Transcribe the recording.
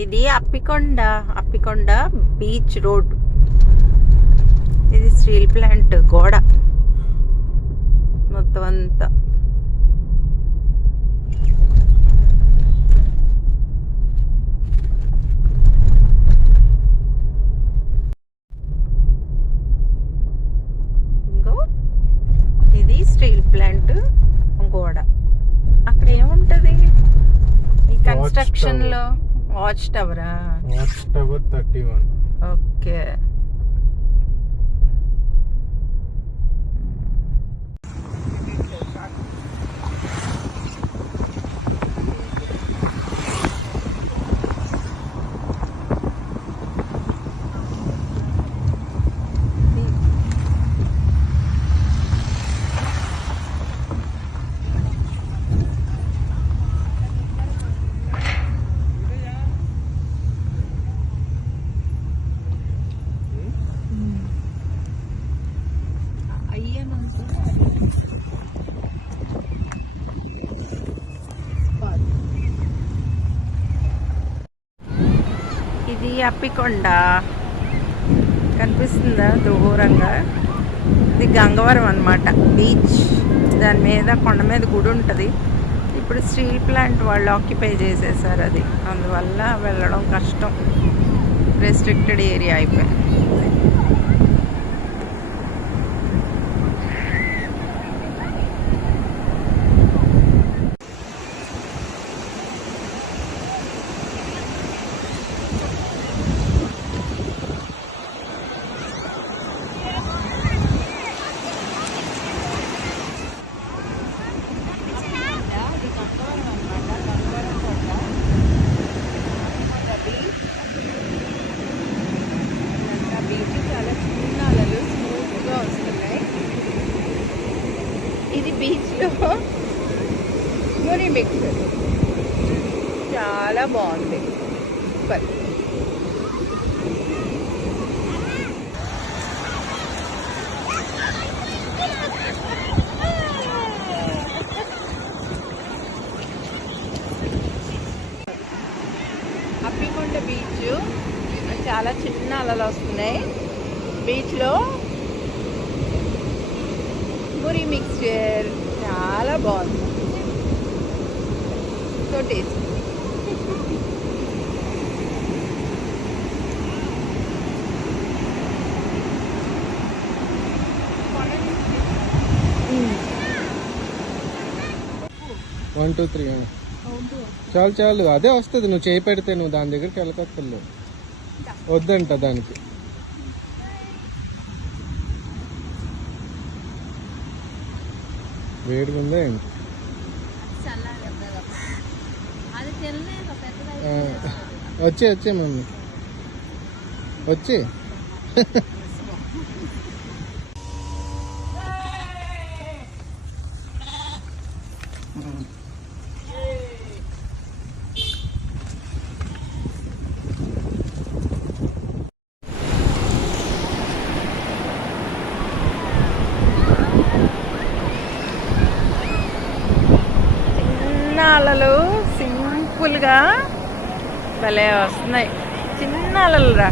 ఇది Appikonda beach road. ఇది steel plant గోడ మొత్తం అంతా. ఇంకో ఇది స్టీల్ ప్లాంట్ గోడ. అక్కడ ఏముంటది ఈ కన్స్ట్రక్షన్ లో? వాచ్ టవరా? Watch tower 31. ఓకే. ఇది అప్పికొండ కనిపిస్తుందా దూరంగా? ఇది గంగవరం అన్నమాట బీచ్. దాని మీద కొండ మీద గుడి ఉంటుంది. ఇప్పుడు స్టీల్ ప్లాంట్ వాళ్ళు ఆక్యుపై చేసేసారు అది, అందువల్ల వెళ్ళడం కష్టం. రెస్ట్రిక్టెడ్ ఏరియా అయిపోయింది. ఇది బీచ్లో మురి మిక్స్ చాలా బాగుంది. సూపర్. అప్పికొండ బీచ్ చాలా చిన్న అలలు వస్తున్నాయి. బీచ్లో పూరి మిక్స్చర్ చాలా బాగుంది. So tasty. One two three చాలు చాలు, అదే వస్తుంది. నువ్వు చేయి పెడితే నువ్వు దాని దగ్గరికి వెళ్ళకొక్కర్లేదు. వద్దంట దానికి. వేడిగా ఉందా ఏంటి? వచ్చే మమ్మీ వచ్చి. అలలు సింపుల్గా భలే వస్తున్నాయి. చిన్న అలలు రా.